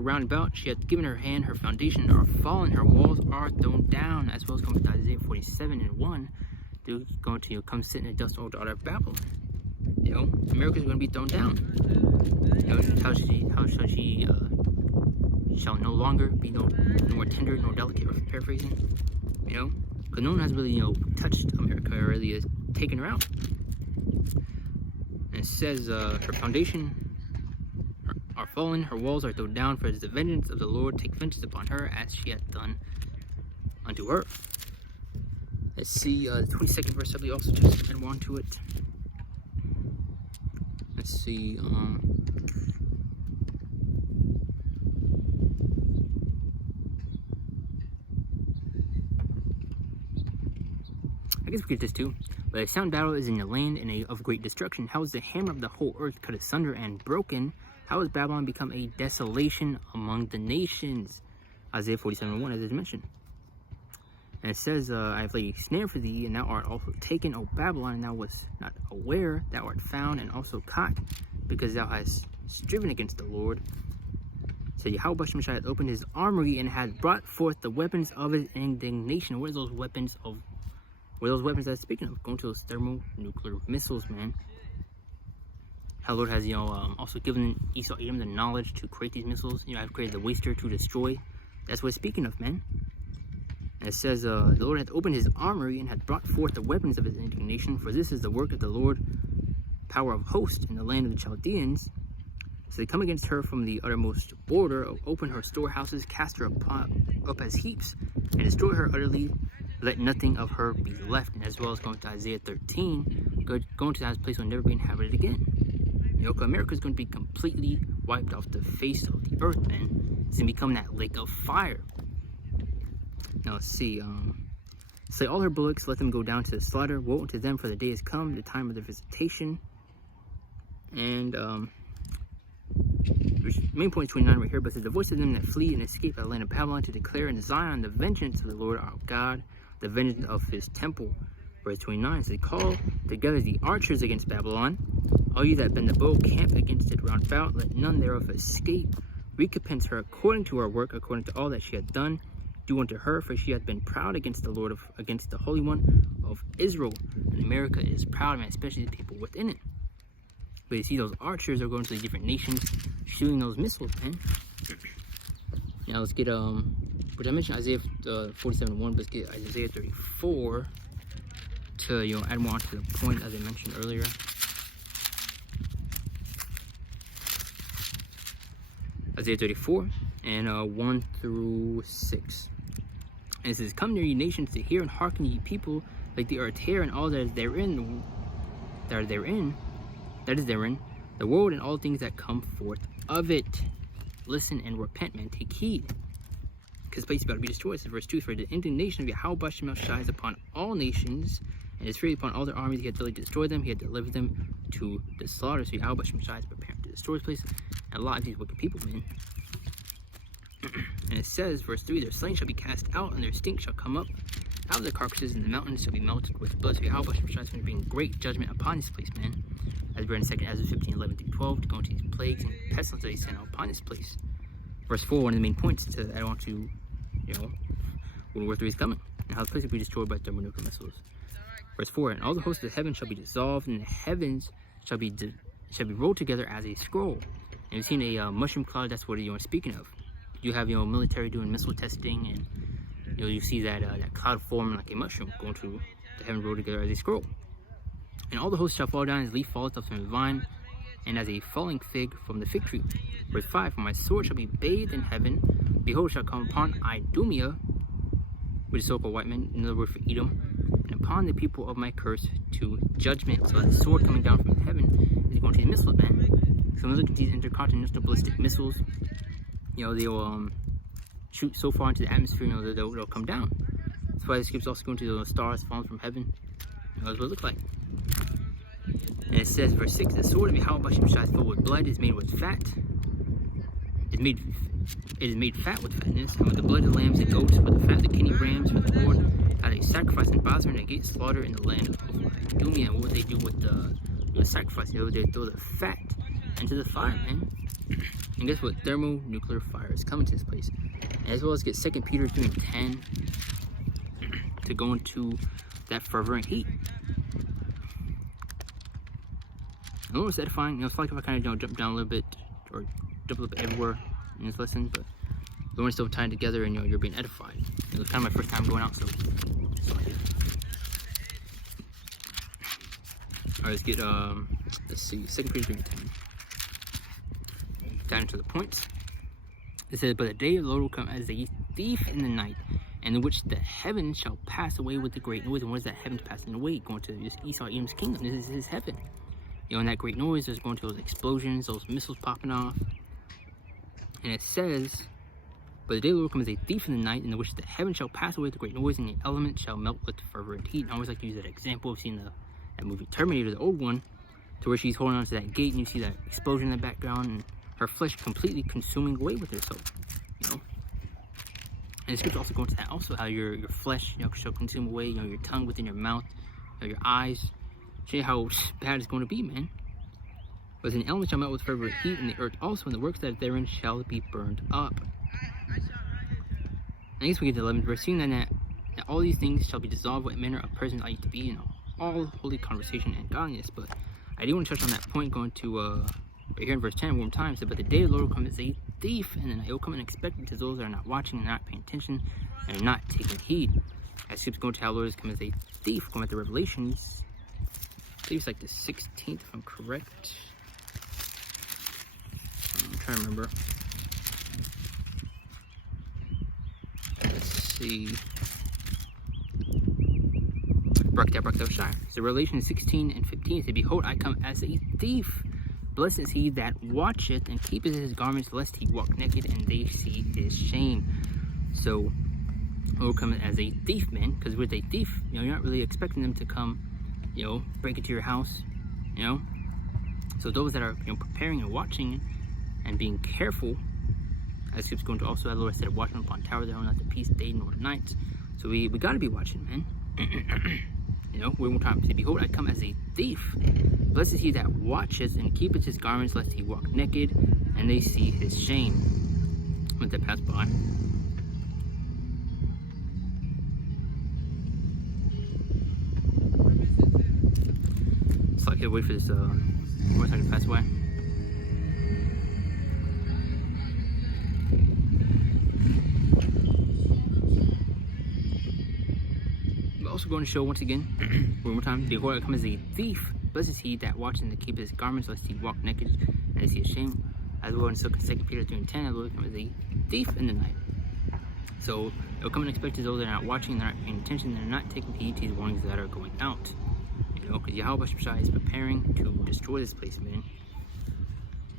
round about. She hath given her hand, her foundation are fallen, her walls are thrown down. As well as comes to Isaiah 47 and 1. They're going to come sit in the dust, O daughter of Babylon. America's going to be thrown down. How shall she shall no longer be no more tender, nor delicate, or paraphrasing, because no one has really, touched America or really taken her out. And it says, her foundation are fallen, her walls are thrown down, for it is the vengeance of the Lord, take vengeance upon her, as she hath done unto her. Let's see, the 22nd verse, I also just add on to it. Let's see, I guess we get this too. But a sound battle is in the land and of great destruction. How is the hammer of the whole earth cut asunder and broken? How has Babylon become a desolation among the nations? Isaiah 47:1, as I mentioned. And it says, I have laid a snare for thee, and thou art also taken, O Babylon, and thou wast not aware, thou art found and also caught, because thou hast striven against the Lord. So Yahweh Shai had opened his armory and had brought forth the weapons of his indignation. What are those weapons of? What are those weapons that I'm speaking of? Going to those thermonuclear missiles, man. How Lord has, also given Esau Edom the knowledge to create these missiles. I've created the waster to destroy. That's what it's speaking of, man. And it says, the Lord hath opened his armory and hath brought forth the weapons of his indignation. For this is the work of the Lord, power of hosts in the land of the Chaldeans. So they come against her from the uttermost border, open her storehouses, cast her up as heaps, and destroy her utterly. Let nothing of her be left. And as well as going to Isaiah 13, going to that place will never be inhabited again. America is going to be completely wiped off the face of the earth, man. It's going to become that lake of fire. Now let's see. Slay all her bullocks, let them go down to the slaughter. Woe unto them, for the day is come, the time of their visitation. And main point 29 right here, but the voice of them that flee and escape out of the land of Babylon, to declare in Zion the vengeance of the Lord our God, the vengeance of his temple. Verse 29 says, call together the archers against Babylon, all you that bend the bow, camp against it round about, let none thereof escape. Recompense her according to her work, according to all that she hath done. Do unto her, for she hath been proud against the Lord, against the Holy One of Israel. And America is proud, man, especially the people within it. But you see, those archers are going to the different nations, shooting those missiles, man. Now let's get but I mentioned Isaiah 47:1, but let's get Isaiah 34 to add more to the point as I mentioned earlier. Isaiah 34 and 1 through 6. And it says, come near ye nations to hear, and hearken ye people, like the earth here, and all that is therein, that is therein, the world and all things that come forth of it. Listen and repent, man, take heed, because the place is about to be destroyed. This is verse 2, for the indignation of Yahweh shall shine upon all nations, and his fury upon all their armies. He had delivered to destroy them, he had delivered them to the slaughter. So Yahweh shall is preparing to destroy this place, and a lot of these wicked people, man. And it says, verse 3, their slain shall be cast out, and their stink shall come up out of the carcasses, and the mountains shall be melted with blood. So Yahweh shall going to bring great judgment upon this place, man. As we're in 2 Ezra 15:11 through 12, to go into these plagues and pestilence that he sent upon this place. Verse 4, one of the main points to add on to, World War III is coming, and how the place will be destroyed by thermonuclear missiles. Verse 4, and all the hosts of heaven shall be dissolved, and the heavens shall be rolled together as a scroll. And you've seen a mushroom cloud. That's what you're speaking of. You have military doing missile testing, and you see that that cloud form like a mushroom going to the heaven rolled together as a scroll. And all the hosts shall fall down as leaf falleth off from the vine, and as a falling fig from the fig tree. Verse 5, for my sword shall be bathed in heaven. Behold, shall come upon Idumea, which is so-called white men, another word for Edom, and upon the people of my curse to judgment. So that sword coming down from heaven is going to be a missile, man. So when we look at these intercontinental ballistic missiles, they'll shoot so far into the atmosphere, they'll come down. That's why this script's also going to the stars falling from heaven. That's what it looks like. And it says, verse 6, the sword of Yahweh is filled with blood, is made with fat. It is made fat with fatness, and with the blood of the lambs and goats, with the fat of the kidney rams, for the Lord, as a sacrifice in Basra, and a gate slaughter in the land of Idumea. And what would they do with the sacrifice? They throw the fat into the fire, man. And guess what? Thermonuclear fire is coming to this place. And as well as get 2 Peter 3:10 to go into that fervent heat. And what was edifying? It's like if I kind of jump down a little bit, or jump a little bit everywhere in this lesson, but the one's still tied together, and you're being edified. It was kind of my first time going out, so I did. Alright, let's get let's see, 2 Peter 3:10. Down to the points. It says, but the day of the Lord will come as a thief in the night, and in which the heavens shall pass away with a great noise. And what is that heavens passing away? Going to this Esau Edom's kingdom. This is his heaven. In that great noise, there's going to those explosions, those missiles popping off. And it says, but the day of the Lord comes as a thief in the night, in which the heaven shall pass away with a great noise, and the elements shall melt with fervent heat. And I always like to use that example. I've seen that movie Terminator, the old one, to where she's holding on to that gate, and you see that explosion in the background, and her flesh completely consuming away with herself, And the scripture also going to that also, how your flesh, shall consume away, your tongue within your mouth, your eyes. Show you how bad it's going to be, man. But an element shall melt with fervent heat, and the earth also, and the works that therein shall be burned up. I guess we get to 11th verse, seeing that all these things shall be dissolved, what manner of person I used to be, all holy conversation and godliness. But I do want to touch on that point, going to right here in verse 10 one more time. Said, but the day of the Lord will come as a thief, and then it will come unexpected to those that are not watching and not paying attention and are not taking heed. As skips going to how the Lord is coming as a thief, going at the Revelations. I believe it's like the 16th, if I'm correct. I'm trying to remember. Let's see. Shire. So Revelation 16 and 15 says, behold, I come as a thief. Blessed is he that watcheth and keepeth his garments, lest he walk naked and they see his shame. So or come as a thief, man. Because with a thief, you know, you're not really expecting them to come, you know, break into your house, you know. So those that are, you know, preparing and watching and being careful, as Script's going to also have the Lord said, watching upon tower there, not the peace day nor night. So we got to be watching, man. You know, one more time. Say, behold, I come as a thief. Blessed is he that watches and keepeth his garments, lest he walk naked, and they see his shame. Let that pass by. So I can't wait for this motorcycle to pass away. Also going to show once again, one more time, behold, I come as a thief. Blessed is he that watches and keepeth his garments, lest he walk naked and they see his shame. As well in 2 Peter 3:10, I will come as a thief in the night. So it'll come unexpected. Those that are not watching, they're not paying attention, they're not taking heed to these warnings that are going out. You know, because Yahweh Shai is preparing to destroy this place, man.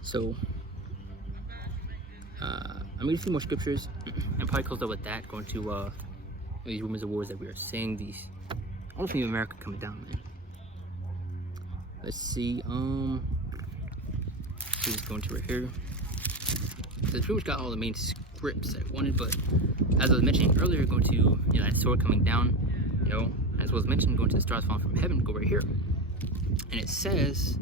So I'm going to see more scriptures and probably close up with that, going to these rumors of wars that we are seeing, these all from America coming down, man. Let's see, just going to right here. So the Thruuu got all the main scripts I wanted, but as I was mentioning earlier, going to, you know, that sword coming down, you know, as was mentioned, going to the stars falling from heaven, go right here. And it says,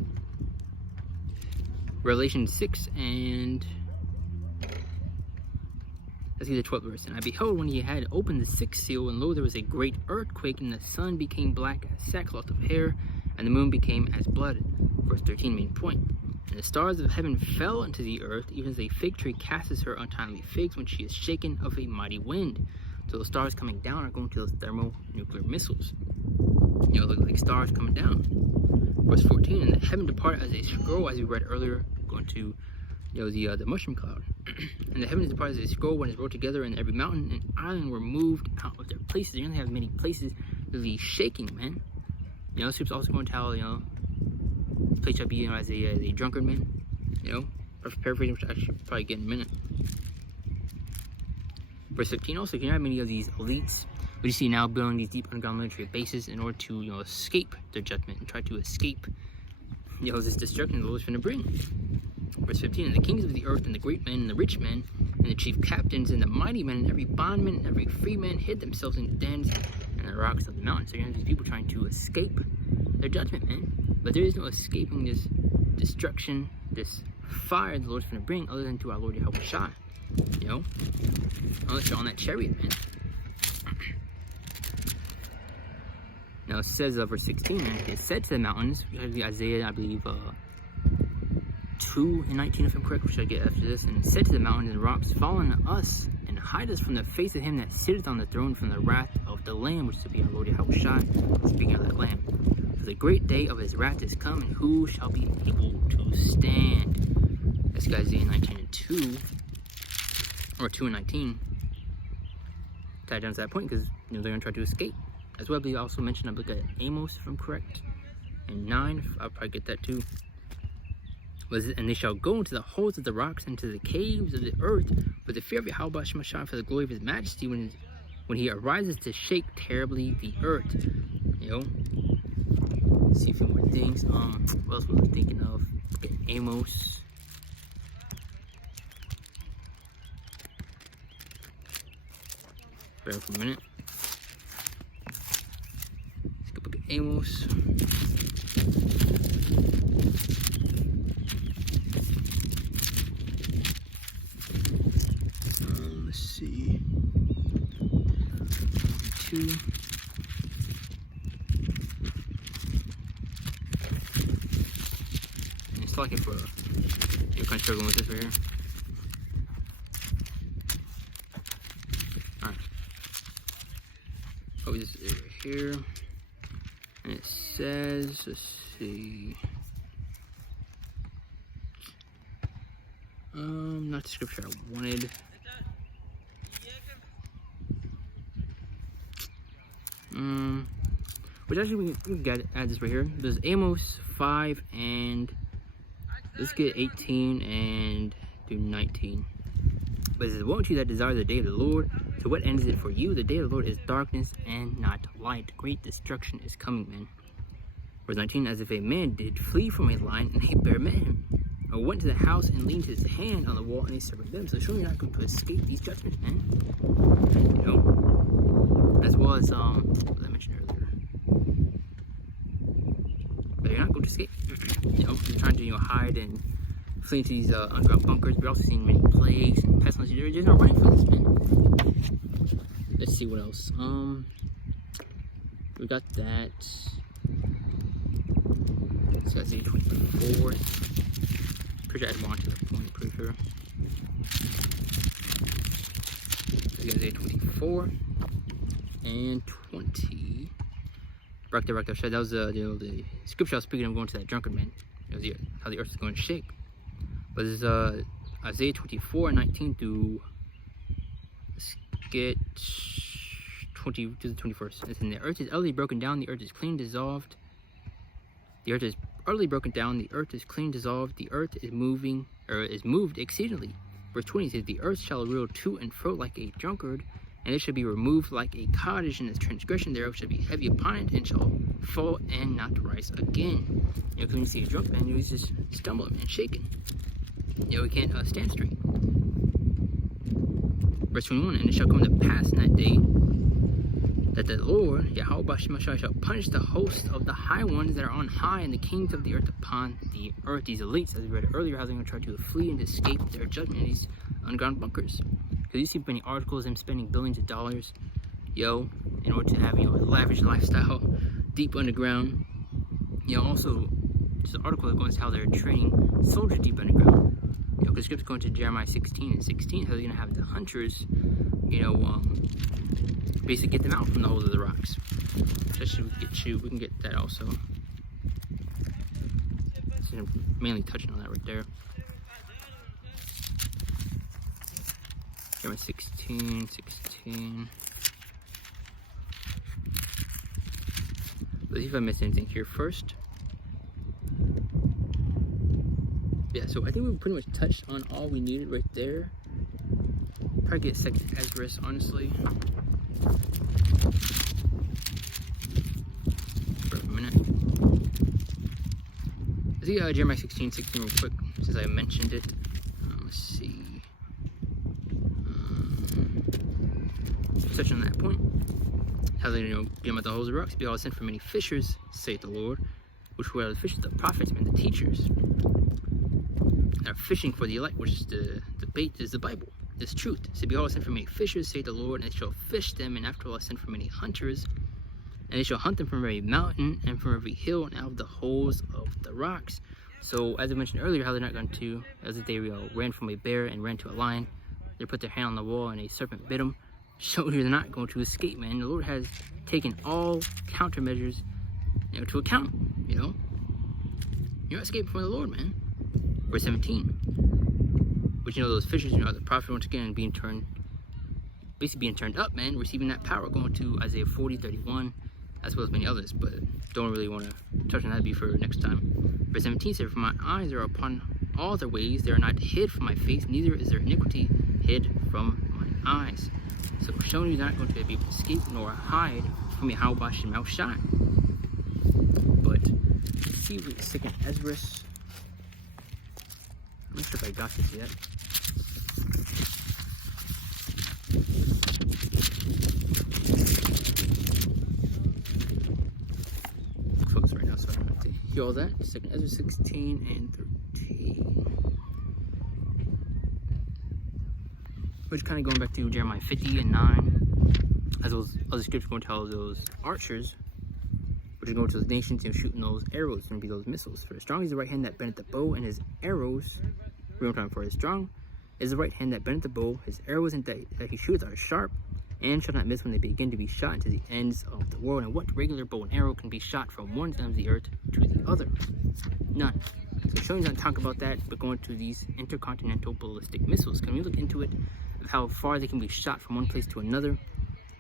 Revelation 6 and let's see the 12th verse. And I beheld when he had opened the 6th seal, and lo, there was a great earthquake, and the sun became black as sackcloth of hair, and the moon became as blood. Verse 13, main point. And the stars of heaven fell into the earth, even as a fig tree casts her untimely figs when she is shaken of a mighty wind. So the stars coming down are going to those thermonuclear missiles. You know, look like stars coming down. Verse 14, and the heaven departed as a scroll, as we read earlier, going to, you know, the mushroom cloud. And the heavens departed as a scroll when it's rolled together, and every mountain and island were moved out of their places. They only have many places to be shaking, man. You know, Script's also going to tell, you know, this place shall be, you know, as a drunkard man. You know, paraphrasing, which I should probably get in a minute. Verse 15 also, you know, many of these elites, what you see now, building these deep underground military bases in order to, you know, escape their judgment and try to escape, you know, this destruction the Lord's going to bring. Verse 15, and the kings of the earth, and the great men, and the rich men, and the chief captains, and the mighty men, and every bondman, and every free man hid themselves in the dens and the rocks of the mountains. So you have these people trying to escape their judgment, man. But there is no escaping this destruction, this fire the Lord's going to bring, other than to our Lord Yahweh Shai. You know? Unless you're on that chariot, man. Now it says, verse 16, it said to the mountains, Isaiah, I believe, 2 and 19, if I'm correct, which I get after this, and said to the mountains and rocks, fall on us and hide us from the face of him that sitteth on the throne, from the wrath of the Lamb, which is to be our Lord Yahweh Shai, speaking of that Lamb. For the great day of his wrath is come, and who shall be able to stand? That's Isaiah 19 and 2, or 2 and 19. Tied down to that point, because, you know, they're going to try to escape. As well, they also mentioned, I believe, Amos, if I'm correct, and 9, I'll probably get that too. And they shall go into the holes of the rocks, into the caves of the earth, for the fear of Yahweh Shai, for the glory of his majesty, when he arises to shake terribly the earth. You know, let's see a few more things. What else was I thinking of? Okay, Amos. Bear for a minute. Let's go look at Amos. Let's see. 2. It's talking for you're kind of struggling with this right here. Alright. Oh, this is right here. And it says, let's see. Not the scripture I wanted. Which actually we can add this right here. There's Amos 5 and let's get 18 and do 19. But it says, woe to you that desire the day of the Lord. To what end is it for you? The day of the Lord is darkness and not light. Great destruction is coming, man. Verse 19, as if a man did flee from a lion and a bear met him, or went to the house and leaned his hand on the wall and he served them. So surely you're not going to escape these judgments, man. You know, as well as what I mentioned earlier. But you're not going to escape. You know, you're trying to hide and flee into these underground bunkers. We're also seeing many plagues and pestilences. You're just not running from this, man. Let's see what else. We got that. So that's 24. Pretty sure I'd want to that point, pretty sure. So you guys 24 and 20. Right there. So that was the scripture I was speaking of, going to that drunkard man. It was how the earth is going to shake. But this is Isaiah 24, 19 through, let's get 20 to the 21st. It's in the earth is utterly broken down, the earth is clean dissolved. The earth is utterly broken down, the earth is clean dissolved, the earth is moving, or is moved exceedingly. Verse 20 says, the earth shall reel to and fro like a drunkard, and it shall be removed like a cottage, and its transgression thereof shall be heavy upon it, and shall fall and not rise again. You know, because when you see a drunk man, he's just stumbling and shaking. You know, he can't stand straight. Verse 21, and it shall come to pass in that day that the Lord, Yahweh Shemashah, shall punish the host of the high ones that are on high, and the kings of the earth upon the earth. These elites, as we read earlier, how they're going to try to flee and escape their judgment in these underground bunkers. Because you see many articles, them spending billions of dollars, in order to have, a lavish lifestyle, deep underground. Also, there's an article that goes into how they're training soldiers deep underground. Because script's going to Jeremiah 16 and 16, how they're going to have the hunters, basically get them out from the holes of the rocks. Especially we can get that also. So I'm mainly touching on that right there. Jeremiah 16. Let's see if I missed anything here first. Yeah, so I think we pretty much touched on all we needed right there. Probably get second Ezra, honestly. For a minute. Let's see Jeremiah 16 real quick, since I mentioned it. Let's see. Touch on that point. How they, get them at the holes of rocks. Behold, I sent for many fishers, saith the Lord, which were the fishers, the prophets and the teachers. Are fishing for the elect, which is the bait is the Bible, is truth. So behold, I send for many fishers, say the Lord, and they shall fish them, and after all I send for many hunters, and they shall hunt them from every mountain and from every hill and out of the holes of the rocks. So as I mentioned earlier, how they're not going to, as if they ran from a bear and ran to a lion, they put their hand on the wall and a serpent bit them. Shows you they're not going to escape, man. The Lord has taken all countermeasures, to account. You're not escaping from the Lord, man. Verse 17, which those fishers, the prophet once again being turned up, man, receiving that power, going to Isaiah 40:31, as well as many others, but don't really want to touch on that, be for next time. Verse 17 says, for my eyes are upon all their ways, they are not hid from my face, neither is their iniquity hid from my eyes. So showing you they're not going to be able to escape nor hide from Yahweh Shemashah. But let's see if we can second Ezra. I'm not sure if I got this yet. Close right now, so I don't have to hear all that. Second Ezra 16 and 13. We're just kind of going back to Jeremiah 50 and 9. As those other scriptures going to tell those archers, which are going to those nations, shooting those arrows and be those missiles. For as strong is the right hand that bendeth the bow, and his arrows, real time for as strong is the right hand that bendeth the bow, his arrows and that he shooteth are sharp, and shall not miss when they begin to be shot into the ends of the world. And what regular bow and arrow can be shot from one end of the earth to the other? None. So showing not talk about that, but going to these intercontinental ballistic missiles. Can we look into it, of how far they can be shot from one place to another?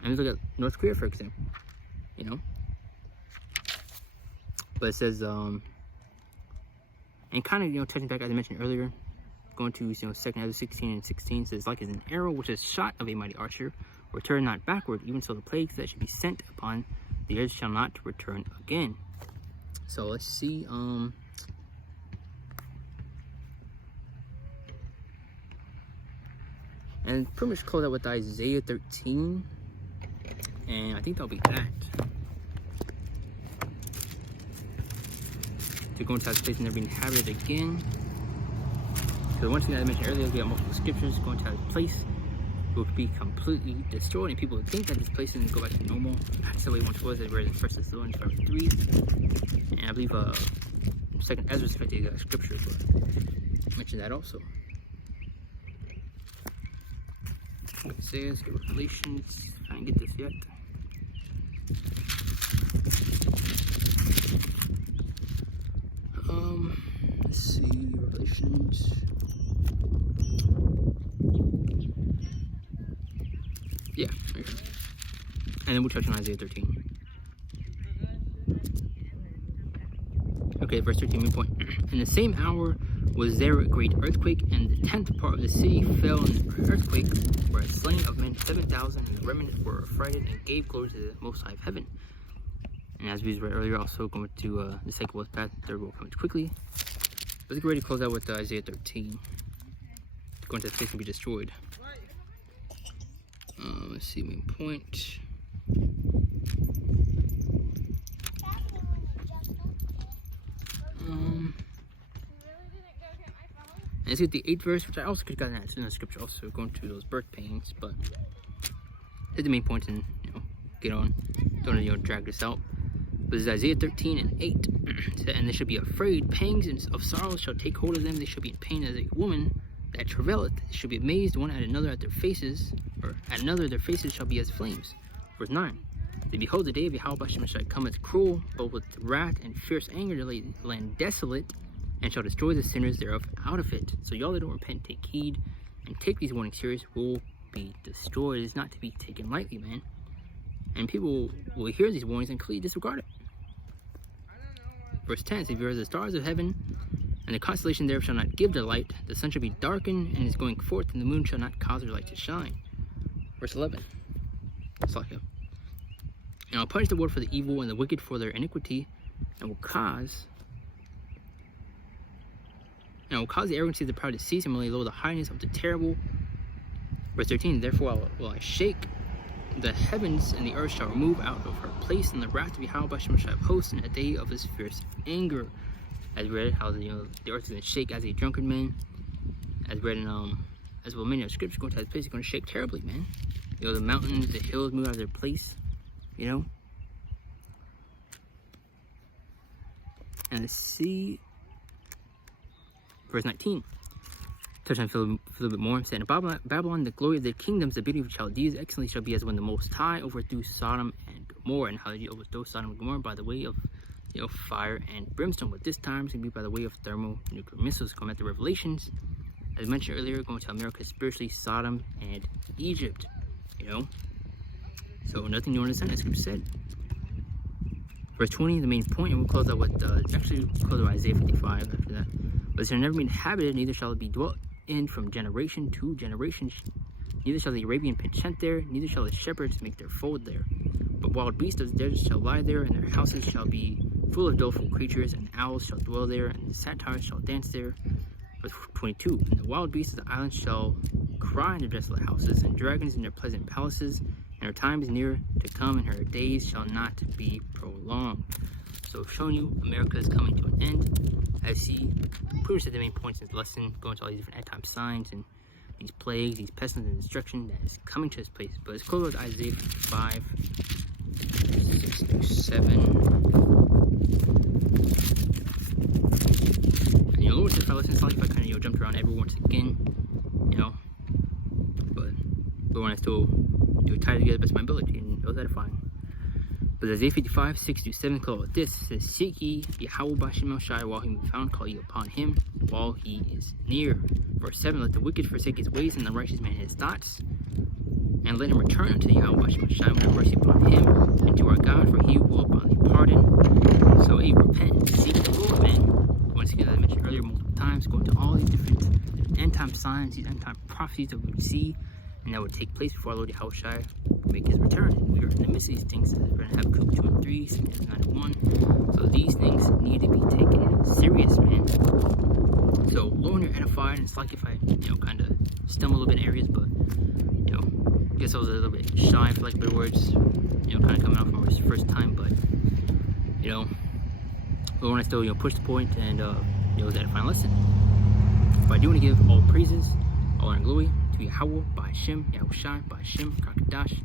And we look at North Korea, for example. But it says, and kind of, touching back, as I mentioned earlier, Going to, second Ezra 16 and 16 says, like as an arrow which is shot of a mighty archer, return not backward, even so the plagues that should be sent upon the earth shall not return again. So let's see, and pretty much close out with Isaiah 13, and I think that'll be that. To go into that place and never be inhabited again. So one thing that I mentioned earlier, we got multiple scriptures. Going to that place will be completely destroyed, and people would think that this place is going to go back to normal. That's the way it once was. It read in 1 Thessalonians 5:3, and I believe 2nd Ezra expected scripture, but I mentioned that also. Like it says, get Revelations. I didn't get this yet. Let's see, Revelations. Yeah, right here. And then we'll touch on Isaiah 13. Okay, verse 13, main point. In the same hour was there a great earthquake, and the 10th part of the city fell in the earthquake, where a slain of men 7,000, and the remnant were affrighted and gave glory to the Most High of heaven. And as we read earlier, also going to the second was that third will come quickly. Let's get ready to close out with Isaiah 13. Going to the place and be destroyed. Let's see, main point. And let's get the 8th verse, which I also could have gotten that in the scripture, also going through those birth pains, but hit the main points and get on. Don't want to drag this out. But this is Isaiah 13 and 8. And they shall be afraid, pangs of sorrow shall take hold of them, they shall be in pain as a woman that travaileth, they shall be amazed one at another at their faces, or at another their faces shall be as flames. Verse 9. They behold the day of Yahweh shall come as cruel, but with wrath and fierce anger to lay the land desolate, and shall destroy the sinners thereof out of it. So y'all that don't repent, take heed, and take these warnings serious, will be destroyed. It's not to be taken lightly, man. And people will hear these warnings and completely disregard it. Verse 10 says, if the stars of heaven and the constellation thereof shall not give their light, the sun shall be darkened and is going forth, and the moon shall not cause her light to shine. Verse 11. And I'll punish the world for the evil and the wicked for their iniquity, and will cause the arrogancy of the proud to cease, and will lay low the highness of the terrible. Verse 13. Therefore will I shake the heavens, and the earth shall remove out of her place, and the wrath of Yahweh shall have hosts in a day of his fierce anger. As read, how the earth is going to shake as a drunken man. As read in as well many of scripture, going to that place, it's going to shake terribly, man. The mountains, the hills move out of their place. And let's see, verse 19. Touch on a little bit more. Saying, Babylon, the glory of the kingdoms, the beauty of Chaldees, excellently shall be as when the Most High overthrew Sodom and Gomorrah. And how did he overthrow Sodom and Gomorrah? By the way of fire and brimstone. But this time it's going to be by the way of thermonuclear missiles. Going at the Revelations, as mentioned earlier, going to America spiritually, Sodom and Egypt. So nothing new in the sentence, scripture said. Verse 20, the main point, and we'll close out with actually close out with Isaiah 55 after that. But it shall never be inhabited, neither shall it be dwelt in from generation to generation. Neither shall the Arabian pitch tent there, neither shall the shepherds make their fold there. But wild beasts of the desert shall lie there, and their houses shall be full of doleful creatures, and owls shall dwell there, and the satyrs shall dance there. Verse 22, and the wild beasts of the islands shall cry in their desolate houses, and dragons in their pleasant palaces, and her time is near to come, and her days shall not be prolonged. So showing you America is coming to an end. I see pretty much the main points in this lesson, going to all these different end-time signs and these plagues, these pestilence and destruction that is coming to this place. But let's close with Isaiah 5, 6 through 7. And Lord says, if I listen, it's not like if I kind of jumped around every once again, but when I still do it, tie together the best of my ability, and it was edifying. But Isaiah 55, 6 through 7, call it this. It says, seek ye Yahweh Bashim Shai while he may be found, call ye upon him while he is near. Verse 7, let the wicked forsake his ways, and the righteous man his thoughts. And let him return unto Yahweh Bashim Shai, and have mercy upon him, and to our God, for he will abundantly pardon. So repent, seek the Lord, man. Once again, as I mentioned earlier multiple times, going to all these different end time signs, these end time prophecies that we would see, and that would take place before our Lord Yahushua would make his return. We are in the midst of these things. We're going to have Habakkuk 2 and 3, 9 and 1. So these things need to be taken serious, man. So Lord, you're edified, and it's like if I, kind of stumble a little bit in areas, but, I guess I was a little bit shy for like better words, kind of coming out from my first time, but, Lord, I still, push the point, and, it was that final lesson. But I do want to give all praises, all honor and glory to Yahweh, by Hashem, Yahushua, by Hashem, Kakadash,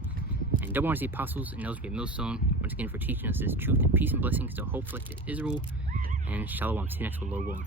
and double honor to the apostles and those who be a millstone, once again for teaching us this truth and peace and blessings to hope like Israel, and shalom. See you next one, Lord willing.